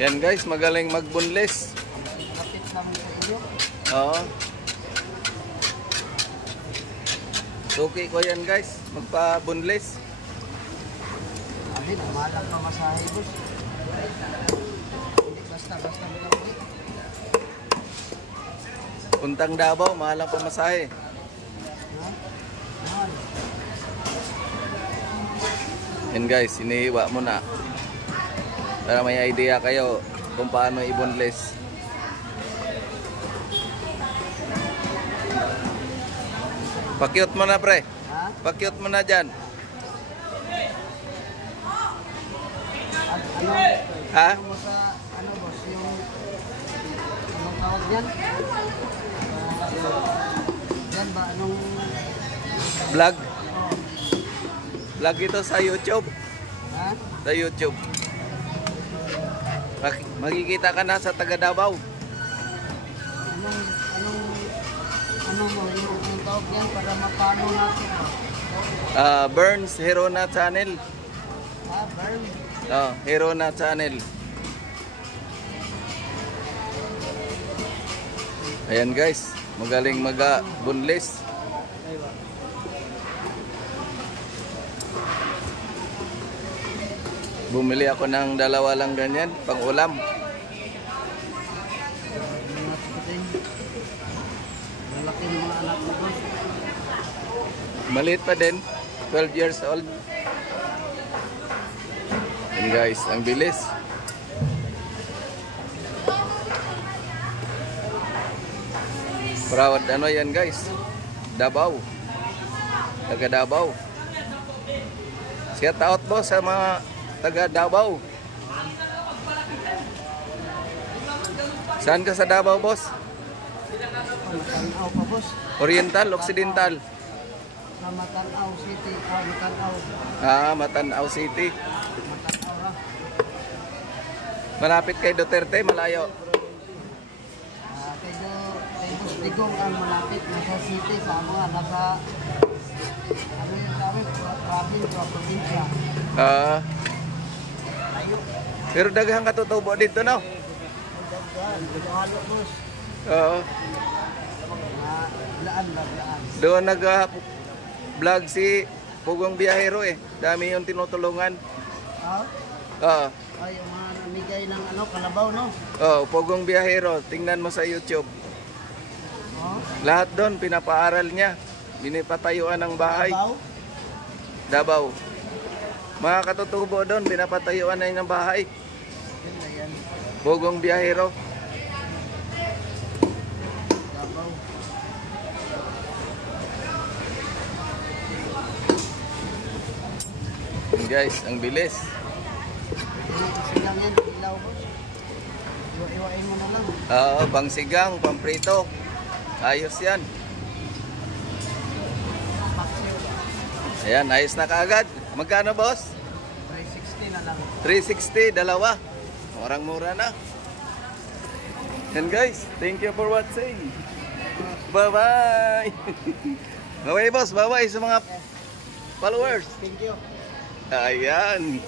Yan guys, magaling mag-boneless. Kapit lang sa iyo. Oo. Suki ko yan guys, magpa-boneless. Abi, namalang pa masahe, boss. Hindi basta-basta mo lang ulit. Puntang Davao, mahal ang pamasahe. Ha? Mahal. Yan guys, inihiwa mo na. Para may idea kayo kung paano i-boneless. Pakyut mo na pre. Ha? Pakyut mo na dyan. At ano? Ha? Ano mo sa, ano boss, yung, anong tawag yan? Yan ba, anong, Vlog. oh, Vlog ito sa YouTube. ha? Sa YouTube. Makikita ka na sa taga Davao. Ano mo, yung anong tawag yan para mapano natin ba? Burns Herona Channel. Ha, burn? Herona Channel. Ayan guys, magaling maga-boneless. Bumili ako ng dalawa lang ganyan, pang ulam. Mga chikiting. Malaki ng mga anak mo boss. Maliit pa din, 12 years old. Ayan guys, ang bilis. Proud ano yan guys, Davao. Taga Davao. Shout out boss sa mga taga Davao. Saan ka sa Davao boss? Matanaw pa boss. Oriental, Occidental? Sa Matanaw City. Matanaw. Matanao City. Matanaw ra. Malapit kay Duterte, malayo. Kay Boss Digong ang malapit nasa city sa mga nasa ano yung sabi, province o probinsya. Tayo. Pero daghang katutubo dito no? Halo boss. Oo. Laan. Doon nag-vlog si Pugong Biyahero eh. Dami yung tinutulungan. Oo. Ay, yung mga namigay ng ano, kalabaw, no? Oo, Pugong Biyahero. Tingnan mo sa YouTube. Lahat doon, pinapaaral niya. Binipatayuan ng bahay. Davao. Mga katutubo doon, pinapatayuan na ng bahay. Pugong Biyahero. Davao. Guys, ang bilis. Silang yan, ilaw, boss. Iwa-iwain mo na lang. Oo, pangsigang, pamprito. Ayos yan. Ayan, ayos na kaagad. Magkano boss? 360 na lang. 360, dalawa. Murang-mura na. Yan guys, thank you for watching. Bye-bye. Bye-bye boss, bye-bye sa mga followers. Thank you. Ayan.